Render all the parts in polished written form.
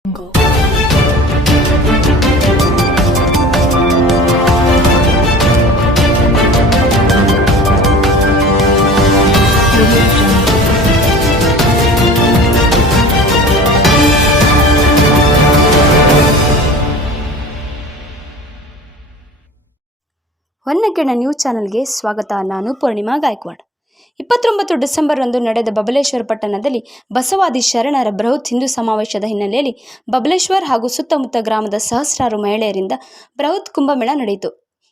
Honnakere news ಚಾನೆಲ್ಗೆ ಸ್ವಾಗತ. ನಾನು ಪೂರ್ಣಿಮಾ ಗಾಯಕ್ವಾಡ್. 29 ಡಿಸೆಂಬರ್ ರಂದು ನಡೆದ ಬಬಲೇಶ್ವರ ಪಟ್ಟಣದಲ್ಲಿ ಬಸವಾದಿ ಶರಣರ ಬೃಹತ್ ಹಿಂದೂ ಸಮಾವೇಶದ ಹಿನ್ನೆಲೆಯಲ್ಲಿ ಬಬಲೇಶ್ವರ ಹಾಗೂ ಸುತ್ತಮುತ್ತ ಗ್ರಾಮದ ಸಹಸ್ರಾರು ಮಹಿಳೆಯರಿಂದ ಬೃಹತ್ ಕುಂಭಮೇಳ ನಡೆಯಿತು.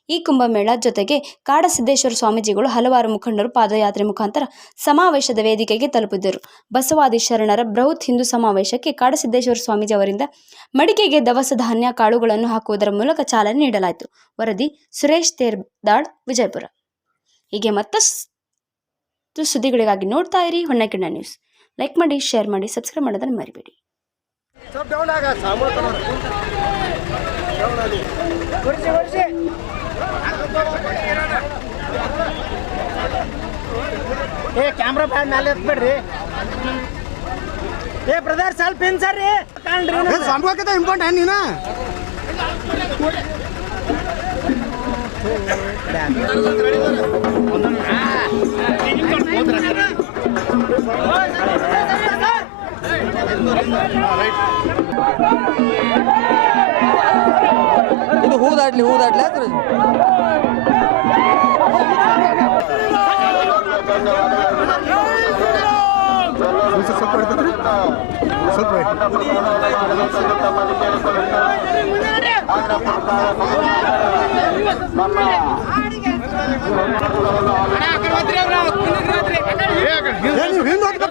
ಈ ಕುಂಭಮೇಳ ಜೊತೆಗೆ ಕಾಡಸಿದ್ದೇಶ್ವರ ಸ್ವಾಮೀಜಿಗಳು ಹಲವಾರು ಮುಖಂಡರು ಪಾದಯಾತ್ರೆ ಮುಖಾಂತರ ಸಮಾವೇಶದ ವೇದಿಕೆಗೆ ತಲುಪಿದ್ದರು. ಬಸವಾದಿ ಶರಣರ ಬೃಹತ್ ಹಿಂದೂ ಸಮಾವೇಶಕ್ಕೆ ಕಾಡಸಿದ್ದೇಶ್ವರ ಸ್ವಾಮೀಜಿ ಅವರಿಂದ ಮಡಿಕೆಗೆ ದವಸ ಧಾನ್ಯ ಕಾಳುಗಳನ್ನು ಹಾಕುವುದರ ಮೂಲಕ ಚಾಲನೆ ನೀಡಲಾಯಿತು. ವರದಿ ಸುರೇಶ್ ತೇರ್ದಾಳ್, ವಿಜಯಪುರ. ಹೀಗೆ ಮತ್ತಷ್ಟು ಸುದ್ದಿಗಳಿಗಾಗಿ ನೋಡ್ತಾ ಇರಿ ಹೊನ್ನಕೆರೆ ನ್ಯೂಸ್. ಲೈಕ್ ಮಾಡಿ, ಶೇರ್ ಮಾಡಿ, ಸಬ್ಸ್ಕ್ರೈಬ್ ಮಾಡೋದನ್ನು ಮರಿಬೇಡಿ. ಕ್ಯಾಮ್ರಾ ಬ್ಯಾಡ್ ಮೇಲೆ ಎತ್ಬಿಡ್ರಿ. ಬ್ರದರ್ ಸ್ವಲ್ಪ ಇನ್ಸರ್ರಿ ಕಾಣ್ರಿ. ಸಂಪರ್ಕದ ಇಂಪಾರ್ಟೆಂಟ್ ನೀನ ಇದು ಹೂದಾಡ್ಲಿ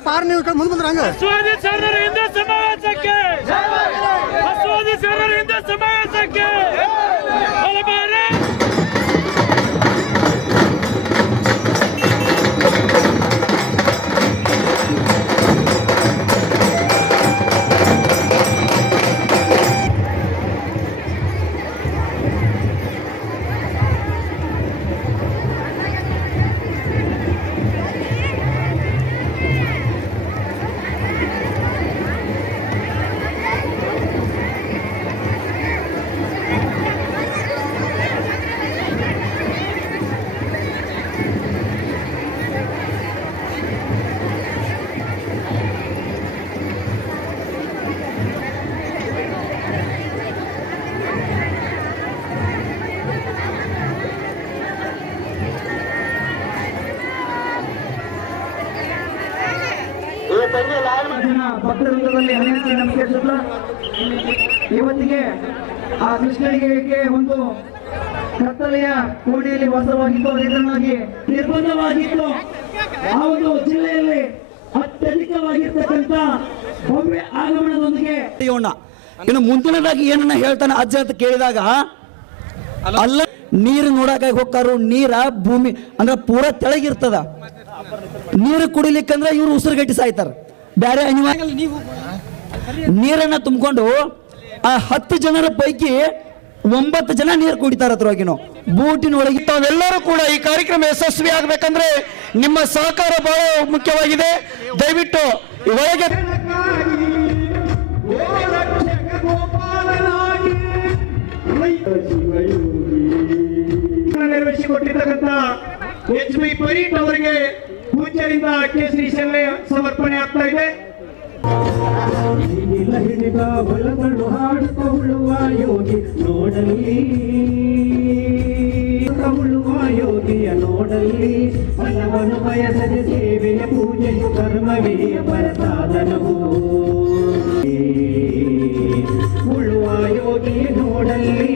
ಪಾರ್ ನೀವು ಮುಂದೆ ಬಂದ್ರೆ ಹಂಗ ಭಕ್ತವೃಂದದಲ್ಲಿ ಅನೇಕ ನಮಸ್ಕರಿಸುತ್ತಾ ಇವತ್ತಿಗೆ ಆ ಕೃಷ್ಣನಿಗೆ ಒಂದು ಕತ್ತಲೆಯ ಕೋಣೆಯಲ್ಲಿ ವಾಸವಾಗಿತ್ತು, ಅದರಿಂದಾಗಿ ನಿರ್ಬಂಧವಾಗಿತ್ತು. ಆ ಒಂದು ಜಿಲ್ಲೆಯಲ್ಲಿ ಅತ್ಯಧಿಕವಾಗಿರ್ತಕ್ಕಂಥ ಭವ್ಯ ಆಗಮನದೊಂದಿಗೆ ಇನ್ನು ಮುಂದಿನದಾಗಿ ಏನನ್ನ ಹೇಳ್ತಾನೆ ಅಜ್ಜ ಅಂತ ಕೇಳಿದಾಗ, ಅಲ್ಲ ನೀರು ನೋಡಕ ಹೋಗ್ತಾರು. ನೀರ ಭೂಮಿ ಅಂದ್ರೆ ಪೂರ ತೆಳಗಿರ್ತದ. ನೀರು ಕುಡಿಲಿಕ್ಕಂದ್ರೆ ಇವ್ರು ಉಸಿರುಗಟ್ಟಿ ಸಾಯ್ತಾರ. ಬೇರೆ ನೀರನ್ನ ತುಂಬಿಕೊಂಡು ಆ 10 ಜನರ ಪೈಕಿ 9 ಜನ ನೀರು ಕುಡಿತಾರ. ಅದ್ರೊಳಗಿನ ಬೂಟಿನೊಳಗೆ ತಾವೆಲ್ಲರೂ ಕೂಡ ಈ ಕಾರ್ಯಕ್ರಮ ಯಶಸ್ವಿ ಆಗ್ಬೇಕಂದ್ರೆ ನಿಮ್ಮ ಸಹಕಾರ ಬಹಳ ಮುಖ್ಯವಾಗಿದೆ. ದಯವಿಟ್ಟು ಒಳಗೆ ನಿರ್ವಹಿಸಿಕೊಟ್ಟಿರ್ತಕ್ಕಂಥ HB ಪರೀಟ್ ಅವರಿಗೆ ಪೂಜ್ಯರಿಂದ ಕೇಸರಿ ಶಾಲೆ ಸಮರ್ಪಣೆ ಆಗ್ತಾ ಇದೆ. ಹಿಡಿದ ಹೊಲಗಳು ಹಾಡುತ್ತ ಉಳುವ ಯೋಗಿ ನೋಡಲಿ, ಉಳುವ ಯೋಗಿಯ ನೋಡಲಿ. ಫಲವನ್ನು ಬಯಸದೆ ಸೇವೆಯ ಪೂಜೆಯು ಕರ್ಮವೇ ಪರಸಾಧನವು. ಉಳುವ ಯೋಗಿಯ ನೋಡಲಿ,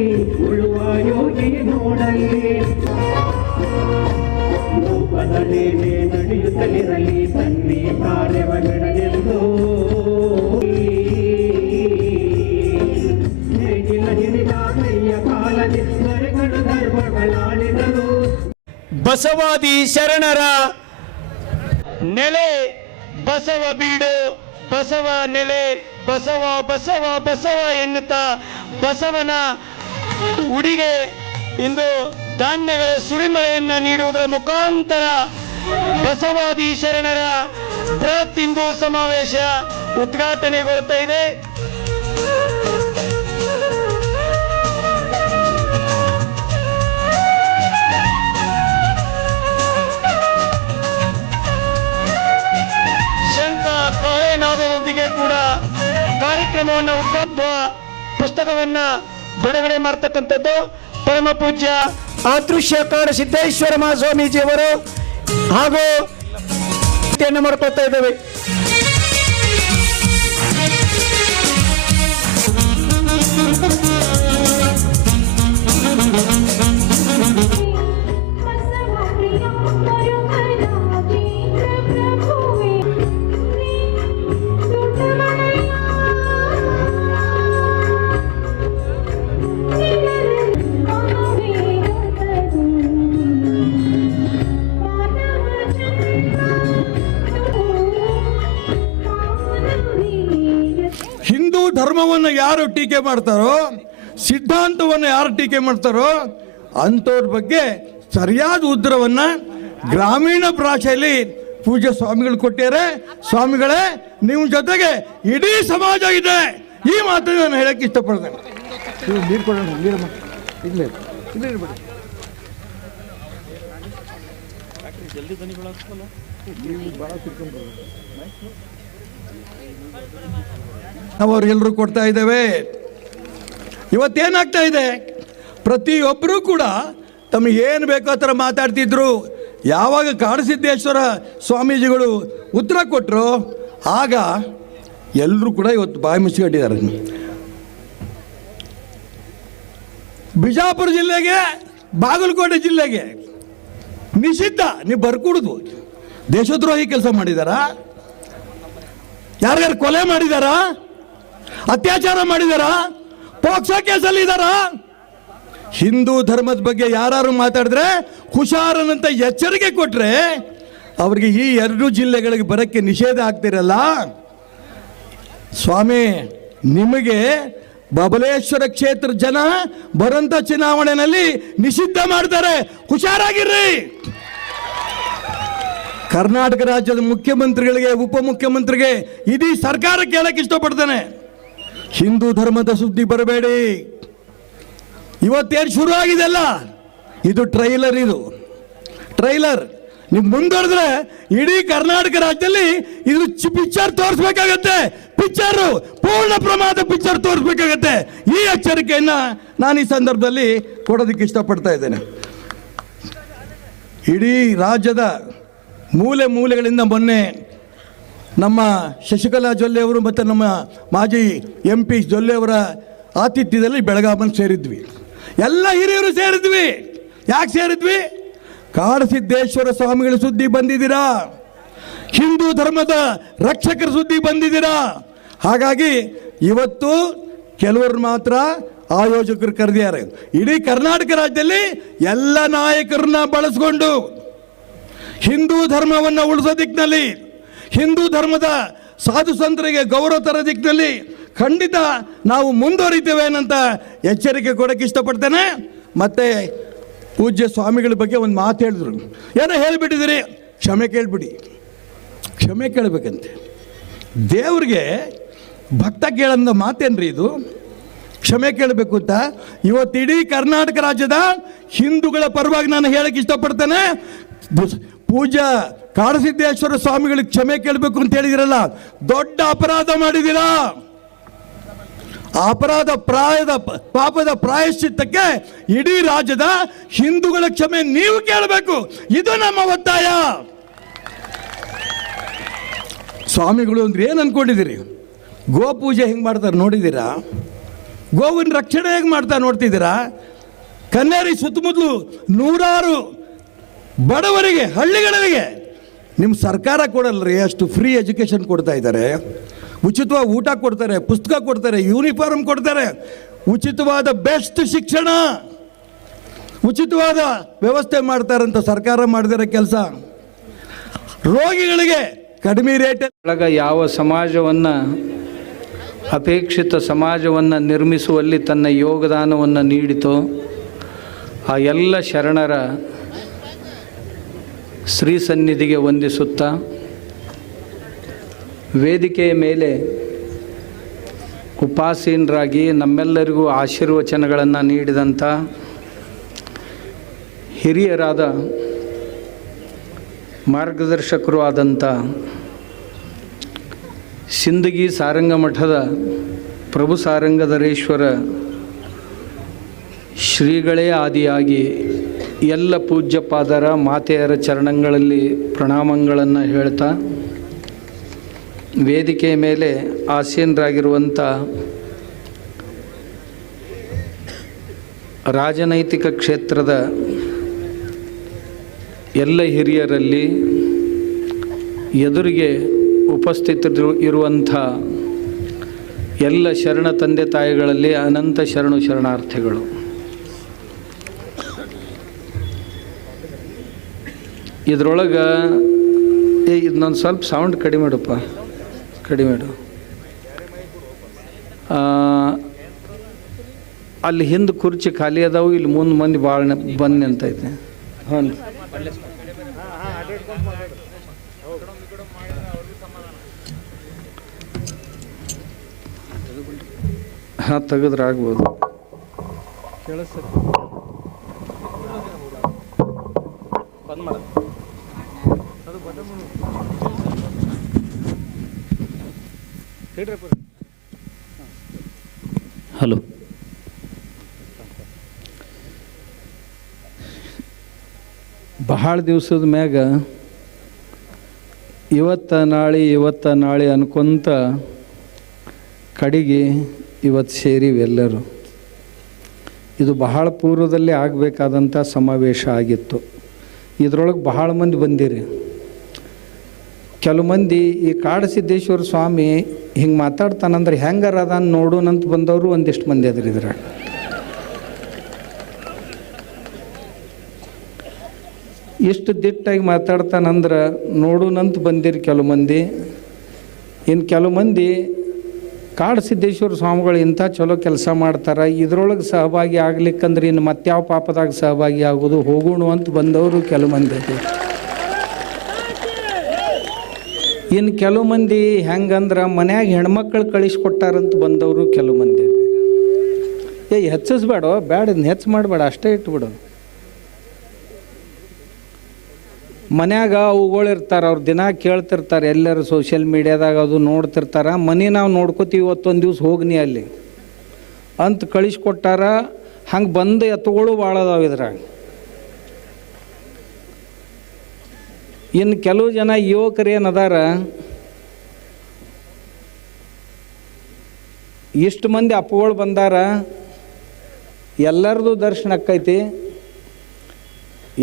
ಉಳುವ ಯೋಗಿಯ ನೋಡಲಿ. ರೂಪದಲ್ಲೇ ನಡೆಯುತ್ತಲಿರಲಿ ತನ್ನಿ ಕಾರ್ಯವ ಬಿಡಲೆಂದು. ಹಿಡಿದ ಕೈಯ ಕಾಲದಿ ಮರೆಗಳು ಧರ್ಮಗಳಾಡಿದರು. ಬಸವಾದಿ ಶರಣರ ನೆಲೆ ಬಸವ ಬೀಡು, ಬಸವ ನೆಲೆ, ಬಸವ ಬಸವ ಬಸವ ಎನ್ನುತ್ತಾ ಬಸವನ ಉಡಿಗೆ ಇಂದು ಧಾನ್ಯಗಳ ಸುರಿಮಳೆಯನ್ನು ನೀಡುವುದರ ಮುಖಾಂತರ ಬಸವಾದಿ ಶರಣರ ಬೃಹತ್ ಹಿಂದೂ ಸಮಾವೇಶ ಉದ್ಘಾಟನೆಗೊಳ್ತಾ ಇದೆ. ಕಾರ್ಯಕ್ರಮವನ್ನು ಪುಸ್ತಕವನ್ನ ಬಿಡುಗಡೆ ಮಾಡ್ತಕ್ಕಂಥದ್ದು ಪರಮ ಪೂಜ್ಯ ಅದೃಶ್ಯ ಕಾಡಸಿದ್ದೇಶ್ವರ ಮಹಾಸ್ವಾಮೀಜಿಯವರು ಹಾಗೂ ಮಾಡ್ಕೊಳ್ತಾ ಇದ್ದೇವೆ. ಹಿಂದೂ ಧರ್ಮವನ್ನು ಯಾರು ಟೀಕೆ ಮಾಡ್ತಾರೋ, ಸಿದ್ಧಾಂತವನ್ನು ಯಾರು ಟೀಕೆ ಮಾಡ್ತಾರೋ ಅಂಥವ್ರ ಬಗ್ಗೆ ಸರಿಯಾದ ಉತ್ತರವನ್ನು ಗ್ರಾಮೀಣ ಭಾಷೆಯಲ್ಲಿ ಪೂಜ್ಯ ಸ್ವಾಮಿಗಳು ಕೊಟ್ಟಿದ್ದಾರೆ. ಸ್ವಾಮಿಗಳೇ, ನಿಮ್ಮ ಜೊತೆಗೆ ಇಡೀ ಸಮಾಜ ಇದೆ, ಈ ಮಾತನ್ನು ನಾನು ಹೇಳಕ್ಕೆ ಇಷ್ಟಪಡ್ತೇನೆ. ನೀರು ಕೊಡೋಣ, ನೀರಮ್ಮ, ಇಲ್ಲೇ ಇರಬೇಡಿ. ನಾವು ಅವ್ರಿಗೆಲ್ಲರೂ ಕೊಡ್ತಾ ಇದ್ದೇವೆ. ಇವತ್ತೇನಾಗ್ತಾ ಇದೆ, ಪ್ರತಿಯೊಬ್ಬರೂ ಕೂಡ ತಮಗೆ ಏನು ಬೇಕೋ ಆ ಥರ ಮಾತಾಡ್ತಿದ್ರು. ಯಾವಾಗ ಕಾಡಸಿದ್ದೇಶ್ವರ ಸ್ವಾಮೀಜಿಗಳು ಉತ್ತರ ಕೊಟ್ಟರು ಆಗ ಎಲ್ಲರೂ ಕೂಡ ಇವತ್ತು ಬಾಯಿ ಮುಚ್ಚಿಕೊಂಡಿದ್ದಾರೆ. ಬಿಜಾಪುರ ಜಿಲ್ಲೆಗೆ, ಬಾಗಲಕೋಟೆ ಜಿಲ್ಲೆಗೆ ನಿಷಿದ್ಧ, ನೀವು ಬರ್ಕೂಡುದು. ದೇಶದ್ರೋಹಿ ಕೆಲಸ ಮಾಡಿದಾರಾ? ಯಾರ್ಯಾರು ಕೊಲೆ ಮಾಡಿದಾರಾ? ಅತ್ಯಾಚಾರ ಮಾಡಿದಾರಾ? ಪೋಕ್ಸೋ ಕೇಸಲ್ಲಿ ಇದ್ದಾರಾ? ಹಿಂದೂ ಧರ್ಮದ ಬಗ್ಗೆ ಯಾರು ಮಾತಾಡಿದ್ರೆ ಹುಷಾರನಂತ ಎಚ್ಚರಿಕೆ ಕೊಟ್ರೆ ಅವರಿಗೆ ಈ 2 ಜಿಲ್ಲೆಗಳಿಗೆ ಬರಕ್ಕೆ ನಿಷೇಧ ಆಗ್ತಿರಲ್ಲ. ಸ್ವಾಮಿ, ನಿಮಗೆ ಬಬಲೇಶ್ವರ ಕ್ಷೇತ್ರ ಜನ ಬರಂತ ಚುನಾವಣೆಯಲ್ಲಿ ನಿಷಿದ್ಧ ಮಾಡ್ತಾರೆ, ಹುಷಾರಾಗಿರ್ರಿ. ಕರ್ನಾಟಕ ರಾಜ್ಯದ ಮುಖ್ಯಮಂತ್ರಿಗಳಿಗೆ, ಉಪಮುಖ್ಯಮಂತ್ರಿಗೆ, ಇಡೀ ಸರ್ಕಾರ ಕೇಳಕ್ಕೆ ಇಷ್ಟಪಡ್ತಾನೆ, ಹಿಂದೂ ಧರ್ಮದ ಸುದ್ದಿ ಬರಬೇಡಿ. ಇವತ್ತೇನು ಶುರು ಆಗಿದೆಲ್ಲ ಇದು ಟ್ರೈಲರ್. ಇದು ಟ್ರೈಲರ್. ನೀವು ಮುಂದುವರೆದ್ರೆ ಇಡೀ ಕರ್ನಾಟಕ ರಾಜ್ಯದಲ್ಲಿ ಇದು ಪಿಕ್ಚರ್ ತೋರಿಸ್ಬೇಕಾಗತ್ತೆ. ಪಿಕ್ಚರು ಪೂರ್ಣ ಪ್ರಮಾಣದ ಪಿಕ್ಚರ್ ತೋರಿಸ್ಬೇಕಾಗತ್ತೆ. ಈ ಎಚ್ಚರಿಕೆಯನ್ನ ನಾನು ಈ ಸಂದರ್ಭದಲ್ಲಿ ಕೊಡೋದಕ್ಕೆ ಇಷ್ಟಪಡ್ತಾ ಇದ್ದೇನೆ. ಇಡೀ ರಾಜ್ಯದ ಮೂಲೆ ಮೂಲೆಗಳಿಂದ ಮೊನ್ನೆ ನಮ್ಮ ಶಶಿಕಲಾ ಜೊಲ್ಲೆ ಅವರು ಮತ್ತು ನಮ್ಮ ಮಾಜಿ MP ಜೊಲ್ಲೆ ಅವರ ಆತಿಥ್ಯದಲ್ಲಿ ಬೆಳಗಾವಿಯಲ್ಲಿ ಸೇರಿದ್ವಿ. ಎಲ್ಲ ಹಿರಿಯರು ಸೇರಿದ್ವಿ. ಯಾಕೆ ಸೇರಿದ್ವಿ? ಕಾಡಸಿದ್ದೇಶ್ವರ ಸ್ವಾಮಿಗಳ ಸುದ್ದಿ ಬಂದಿದ್ದೀರಾ, ಹಿಂದೂ ಧರ್ಮದ ರಕ್ಷಕರ ಸುದ್ದಿ ಬಂದಿದ್ದೀರಾ. ಹಾಗಾಗಿ ಇವತ್ತು ಕೆಲವರು ಮಾತ್ರ ಆಯೋಜಕರು ಕರೆದಿದ್ದಾರೆ. ಇಡೀ ಕರ್ನಾಟಕ ರಾಜ್ಯದಲ್ಲಿ ಎಲ್ಲ ನಾಯಕರನ್ನ ಬಳಸ್ಕೊಂಡು ಹಿಂದೂ ಧರ್ಮವನ್ನು ಉಳಿಸೋ ದಿಕ್ಕಿನಲ್ಲಿ, ಹಿಂದೂ ಧರ್ಮದ ಸಾಧು ಸಂತರಿಗೆ ಗೌರವ ತರೋ ದಿಕ್ಕಿನಲ್ಲಿ ಖಂಡಿತ ನಾವು ಮುಂದುವರಿತೇವೆ ಅಂತ ಎಚ್ಚರಿಕೆ ಕೊಡೋಕ್ಕೆ ಇಷ್ಟಪಡ್ತೇನೆ. ಮತ್ತು ಪೂಜ್ಯ ಸ್ವಾಮಿಗಳ ಬಗ್ಗೆ ಒಂದು ಮಾತು ಹೇಳಿದ್ರು. ಏನೋ ಹೇಳಿಬಿಟ್ಟಿದ್ದೀರಿ, ಕ್ಷಮೆ ಕೇಳಿಬಿಡಿ. ಕ್ಷಮೆ ಕೇಳಬೇಕಂತೆ. ದೇವ್ರಿಗೆ ಭಕ್ತ ಕೇಳಂದ ಮಾತೇನ್ರಿ ಇದು? ಕ್ಷಮೆ ಕೇಳಬೇಕು ಅಂತ. ಇವತ್ತು ಇಡೀ ಕರ್ನಾಟಕ ರಾಜ್ಯದ ಹಿಂದೂಗಳ ಪರವಾಗಿ ನಾನು ಹೇಳಕ್ಕೆ ಇಷ್ಟಪಡ್ತೇನೆ. ಪೂಜ್ಯ ಕಾಡಸಿದ್ದೇಶ್ವರ ಸ್ವಾಮಿಗಳಿಗೆ ಕ್ಷಮೆ ಕೇಳಬೇಕು ಅಂತ ಹೇಳಿದಿರಲ್ಲ, ದೊಡ್ಡ ಅಪರಾಧ ಮಾಡಿದ್ದೀರಾ. ಅಪರಾಧ ಪಾಪದ ಪ್ರಾಯಶ್ಚಿತ್ತಕ್ಕೆ ಇಡೀ ರಾಜ್ಯದ ಹಿಂದೂಗಳ ಕ್ಷಮೆ ನೀವು ಕೇಳಬೇಕು. ಇದು ನಮ್ಮ ಒತ್ತಾಯ. ಸ್ವಾಮಿಗಳು ಅಂದ್ರೆ ಏನು ಅನ್ಕೊಂಡಿದ್ದೀರಿ? ಗೋಪೂಜೆ ಹೆಂಗೆ ಮಾಡ್ತಾರೆ ನೋಡಿದ್ದೀರಾ? ಗೋವಿನ ರಕ್ಷಣೆ ಹೇಗೆ ಮಾಡ್ತಾರೆ ನೋಡ್ತಿದ್ದೀರಾ? ಕನ್ನೇರಿ ಸುತ್ತಮುತ್ತಲು ನೂರಾರು ಬಡವರಿಗೆ, ಹಳ್ಳಿಗಳಿಗೆ ನಿಮ್ಮ ಸರ್ಕಾರ ಕೊಡಲ್ರಿ ಅಷ್ಟು ಫ್ರೀ ಎಜುಕೇಷನ್ ಕೊಡ್ತಾ ಇದ್ದಾರೆ. ಉಚಿತವಾಗಿ ಊಟ ಕೊಡ್ತಾರೆ, ಪುಸ್ತಕ ಕೊಡ್ತಾರೆ, ಯೂನಿಫಾರ್ಮ್ ಕೊಡ್ತಾರೆ, ಉಚಿತವಾದ ಬೆಸ್ಟ್ ಶಿಕ್ಷಣ, ಉಚಿತವಾದ ವ್ಯವಸ್ಥೆ ಮಾಡ್ತಾರಂತ ಸರ್ಕಾರ ಮಾಡಿದರೆ ಕೆಲಸ. ರೋಗಿಗಳಿಗೆ ಕಡಿಮೆ ರೇಟ್ ಒಳಗ ಯಾವ ಸಮಾಜವನ್ನು, ಅಪೇಕ್ಷಿತ ಸಮಾಜವನ್ನು ನಿರ್ಮಿಸುವಲ್ಲಿ ತನ್ನ ಯೋಗದಾನವನ್ನು ನೀಡಿತೋ ಆ ಎಲ್ಲ ಶರಣರ ಶ್ರೀ ಸನ್ನಿಧಿಗೆ ವಂದಿಸುತ್ತಾ, ವೇದಿಕೆಯ ಮೇಲೆ ಉಪಾಸೀನರಾಗಿ ನಮ್ಮೆಲ್ಲರಿಗೂ ಆಶೀರ್ವಚನಗಳನ್ನು ನೀಡಿದಂಥ ಹಿರಿಯರಾದ ಮಾರ್ಗದರ್ಶಕರು ಆದಂಥ ಸಿಂದಗಿ ಸಾರಂಗ ಮಠದ ಪ್ರಭು ಸಾರಂಗಧರೇಶ್ವರ ಶ್ರೀಗಳೇ ಆದಿಯಾಗಿ ಎಲ್ಲ ಪೂಜ್ಯಪಾದರ ಮಾತೆಯರ ಚರಣಗಳಲ್ಲಿ ಪ್ರಣಾಮಗಳನ್ನು ಹೇಳ್ತಾ, ವೇದಿಕೆಯ ಮೇಲೆ ಆಸೀನರಾಗಿರುವಂಥ ರಾಜನೈತಿಕ ಕ್ಷೇತ್ರದ ಎಲ್ಲ ಹಿರಿಯರಲ್ಲಿ, ಎದುರಿಗೆ ಉಪಸ್ಥಿತರು ಇರುವಂಥ ಎಲ್ಲ ಶರಣ ತಂದೆ ತಾಯಿಗಳಲ್ಲಿ ಅನಂತ ಶರಣಾರ್ಥಿಗಳು. ಇದರೊಳಗೆ ಇದನ್ನೊಂದು ಸ್ವಲ್ಪ ಸೌಂಡ್ ಕಡಿಮೆ ಇಡಪ್ಪ, ಕಡಿಮೆ ಇಡು. ಅಲ್ಲಿ ಹಿಂದೆ ಕುರ್ಚಿ ಖಾಲಿ ಅದಾವು, ಇಲ್ಲಿ ಮುಂದೆ ಮಂದಿ ಭಾಳ ಬಂದು ನಿಂತೈತೆ. ಹಾಂ, ಹಾಂ, ತೆಗೆದ್ರಾಗ್ಬೋದು. ಹಲೋ, ಬಹಳ ದಿವಸದ ಮ್ಯಾಗ ಇವತ್ತ ನಾಳೆ ಅನ್ಕೊಂತ ಕಡೆಗೆ ಇವತ್ತು ಸೇರಿವೆಲ್ಲರೂ. ಇದು ಬಹಳ ಪೂರ್ವದಲ್ಲೇ ಆಗಬೇಕಾದಂಥ ಸಮಾವೇಶ ಆಗಿತ್ತು. ಇದರೊಳಗೆ ಬಹಳ ಮಂದಿ ಬಂದಿರಿ. ಕೆಲವು ಮಂದಿ ಈ ಕಾಡಸಿದ್ದೇಶ್ವರ ಸ್ವಾಮಿ ಹಿಂಗೆ ಮಾತಾಡ್ತಾನಂದ್ರೆ ಹೆಂಗಾರ ಅದಾನ ನೋಡೋಣಂತ ಬಂದವರು ಒಂದಿಷ್ಟು ಮಂದಿ ಅದ್ರಿ. ಇದ್ರಾಗ ಇಷ್ಟು ದಿಟ್ಟಾಗಿ ಮಾತಾಡ್ತಾನಂದ್ರೆ ನೋಡೋಣಂತ ಬಂದಿರಿ ಕೆಲವು ಮಂದಿ. ಇನ್ನು ಕೆಲವು ಮಂದಿ ಕಾಡಸಿದ್ದೇಶ್ವರ ಸ್ವಾಮಿಗಳು ಇಂಥ ಚಲೋ ಕೆಲಸ ಮಾಡ್ತಾರೆ, ಇದರೊಳಗೆ ಸಹಭಾಗಿ ಆಗ್ಲಿಕ್ಕಂದ್ರೆ ಇನ್ನು ಮತ್ಯಾವ ಪಾಪದಾಗ ಸಹಭಾಗಿ ಆಗೋದು, ಹೋಗೋಣ ಅಂತ ಬಂದವರು ಕೆಲವು ಮಂದಿ ಐತಿ. ಇನ್ನು ಕೆಲವು ಮಂದಿ ಹೆಂಗಂದ್ರೆ ಮನ್ಯಾಗ ಹೆಣ್ಮಕ್ಳು ಕಳಿಸ್ಕೊಟ್ಟಾರಂತ ಬಂದವರು ಕೆಲವು ಮಂದಿ. ಹೆಚ್ಚಿಸ್ಬೇಡ, ಬ್ಯಾಡ, ಇದನ್ನ ಹೆಚ್ಚು ಮಾಡಬೇಡ, ಅಷ್ಟೇ ಇಟ್ಬಿಡು. ಮನ್ಯಾಗ ಅವುಗಳಿರ್ತಾರೆ, ಅವ್ರು ದಿನ ಕೇಳ್ತಿರ್ತಾರೆ, ಎಲ್ಲರೂ ಸೋಷಿಯಲ್ ಮೀಡ್ಯಾದಾಗ ಅದು ನೋಡ್ತಿರ್ತಾರೆ. ಮನೆ ನಾವು ನೋಡ್ಕೋತೀವಿ, ಇವತ್ತೊಂದು ದಿವ್ಸ ಹೋಗ್ನಿ ಅಲ್ಲಿ ಅಂತ ಕಳಿಸ್ಕೊಟ್ಟಾರ. ಹಂಗೆ ಬಂದು ಎತ್ತುಗಳು ಭಾಳ ಅದಾವ ಇದ್ರಾಗ. ಇನ್ನು ಕೆಲವು ಜನ ಯುವಕರು ಏನದಾರ, ಇಷ್ಟು ಮಂದಿ ಅಪ್ಪಗಳು ಬಂದಾರ, ಎಲ್ಲರದು ದರ್ಶನ ಆಕ್ಕೈತಿ,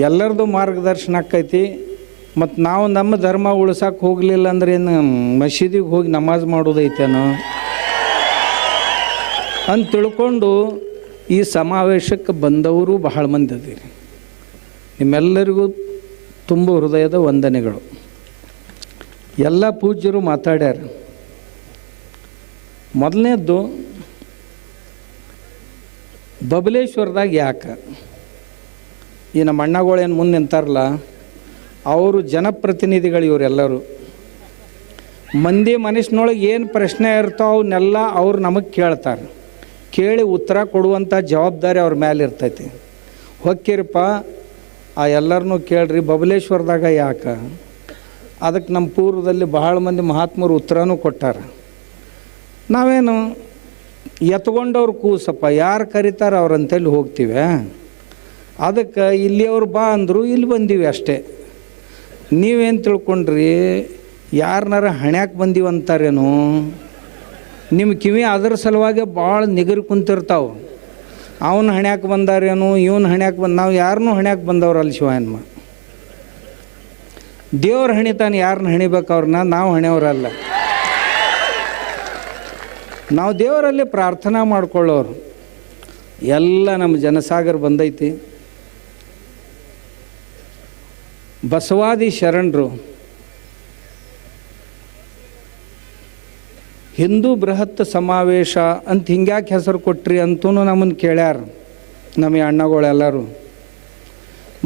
ಎಲ್ಲರದು ಮಾರ್ಗದರ್ಶನ ಆಕ್ಕೈತಿ. ಮತ್ತು ನಾವು ನಮ್ಮ ಧರ್ಮ ಉಳ್ಸಕ್ಕೆ ಹೋಗಲಿಲ್ಲ ಅಂದ್ರೆ ಏನು ಮಸೀದಿಗೆ ಹೋಗಿ ನಮಾಜ್ ಮಾಡೋದೈತೇನೋ ಅಂತ ತಿಳ್ಕೊಂಡು ಈ ಸಮಾವೇಶಕ್ಕೆ ಬಂದವರು ಬಹಳ ಮಂದಿ ಅದೀರಿ. ನಿಮ್ಮೆಲ್ಲರಿಗೂ ತುಂಬ ಹೃದಯದ ವಂದನೆಗಳು. ಎಲ್ಲ ಪೂಜ್ಯರು ಮಾತಾಡ್ಯಾರ. ಮೊದಲನೇದ್ದು, ಬಬಲೇಶ್ವರದಾಗ ಯಾಕೆ ಈ ನಮ್ಮ ಅಣ್ಣಗಳೇನು ಮುಂದೆ ನಿಂತಾರಲ್ಲ, ಅವರು ಜನಪ್ರತಿನಿಧಿಗಳು. ಇವರೆಲ್ಲರೂ ಮಂದಿ ಮನಸ್ಸಿನೊಳಗೆ ಏನು ಪ್ರಶ್ನೆ ಇರ್ತಾವೆ ಅವನ್ನೆಲ್ಲ ಅವ್ರು ನಮಗೆ ಕೇಳ್ತಾರೆ. ಕೇಳಿ ಉತ್ತರ ಕೊಡುವಂಥ ಜವಾಬ್ದಾರಿ ಅವ್ರ ಮೇಲೆ ಇರ್ತೈತಿ. ಹೊಕ್ಕಿರಪ್ಪ, ಆ ಎಲ್ಲರನ್ನೂ ಕೇಳ್ರಿ ಬಬಲೇಶ್ವರದಾಗ ಯಾಕೆ. ಅದಕ್ಕೆ ನಮ್ಮ ಪೂರ್ವದಲ್ಲಿ ಬಹಳ ಮಂದಿ ಮಹಾತ್ಮರು ಉತ್ತರನೂ ಕೊಟ್ಟಾರ. ನಾವೇನು ಎತ್ಕೊಂಡವ್ರು ಕೂಸಪ್ಪ, ಯಾರು ಕರೀತಾರೆ ಅವ್ರಂತೇಳಿ ಹೋಗ್ತೀವಿ. ಅದಕ್ಕೆ ಇಲ್ಲಿಯವ್ರು ಬಾ ಅಂದರು, ಇಲ್ಲಿ ಬಂದೀವಿ ಅಷ್ಟೇ. ನೀವೇನು ತಿಳ್ಕೊಂಡ್ರಿ, ಯಾರನ್ನಾರ ಹಣ್ಯಾಕೆ ಬಂದೀವಿ ಅಂತಾರೇನು. ನಿಮ್ಮ ಕಿವಿ ಅದರ ಸಲುವಾಗಿ ಭಾಳ ನಿಗರಿ ಕುಂತಿರ್ತಾವೆ. ಅವನು ಹಣ್ಯಾಕೆ ಬಂದಾರೇನು, ಇವನು ಹಣ್ಯಾಕೆ ನಾವು ಯಾರನ್ನೂ ಹಣ್ಯಾಕೆ ಬಂದವ್ರಲ್ಲ ಶಿವಯನ್ಮ. ದೇವ್ರ ಹಣಿತಾನೆ, ಯಾರನ್ನ ಹಣಿಬೇಕು ಅವ್ರನ್ನ, ನಾವು ಹಣಿಯವ್ರಲ್ಲ. ನಾವು ದೇವರಲ್ಲಿ ಪ್ರಾರ್ಥನಾ ಮಾಡ್ಕೊಳ್ಳೋರು. ಎಲ್ಲ ನಮ್ಮ ಜನಸಾಗರ ಬಂದೈತಿ. ಬಸವಾದಿ ಶರಣರು ಹಿಂದೂ ಬೃಹತ್ ಸಮಾವೇಶ ಅಂತ ಹಿಂಗ್ಯಾಕೆ ಹೆಸರು ಕೊಟ್ರಿ ಅಂತೂ ನಮ್ಮನ್ನು ಕೇಳ್ಯಾರ ನಮ್ಮ ಅಣ್ಣಗಳೆಲ್ಲರೂ.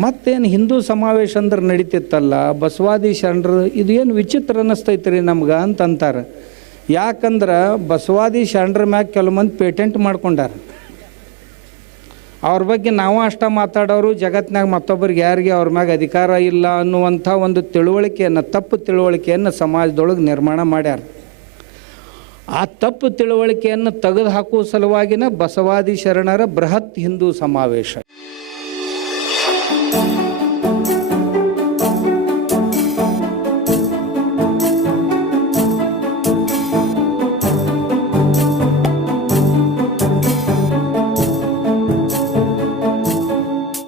ಮತ್ತೇನು ಹಿಂದೂ ಸಮಾವೇಶ ಅಂದ್ರೆ ನಡೀತಿತ್ತಲ್ಲ, ಬಸವಾದಿ ಶರಣರು ಇದು ಏನು ವಿಚಿತ್ರ ಅನ್ನಿಸ್ತೈತೆ ರೀ ನಮ್ಗೆ ಅಂತಂತಾರೆ. ಯಾಕಂದ್ರೆ ಬಸವಾದಿ ಶರಣರ ಮ್ಯಾಗ ಕೆಲವು ಮಂದಿ ಪೇಟೆಂಟ್ ಮಾಡ್ಕೊಂಡಾರ. ಅವ್ರ ಬಗ್ಗೆ ನಾವು ಅಷ್ಟ ಮಾತಾಡೋರು, ಜಗತ್ತಿನಾಗ ಮತ್ತೊಬ್ಬರಿಗೆ ಯಾರಿಗೆ ಅವ್ರ ಮ್ಯಾಗ ಅಧಿಕಾರ ಇಲ್ಲ ಅನ್ನುವಂಥ ಒಂದು ತಿಳುವಳಿಕೆಯನ್ನು, ತಪ್ಪು ತಿಳುವಳಿಕೆಯನ್ನು ಸಮಾಜದೊಳಗೆ ನಿರ್ಮಾಣ ಮಾಡ್ಯಾರ. ಆ ತಪ್ಪು ತಿಳುವಳಿಕೆಯನ್ನು ತೆಗೆದುಹಾಕುವ ಸಲುವಾಗಿನ ಬಸವಾದಿ ಶರಣರ ಬೃಹತ್ ಹಿಂದೂ ಸಮಾವೇಶ.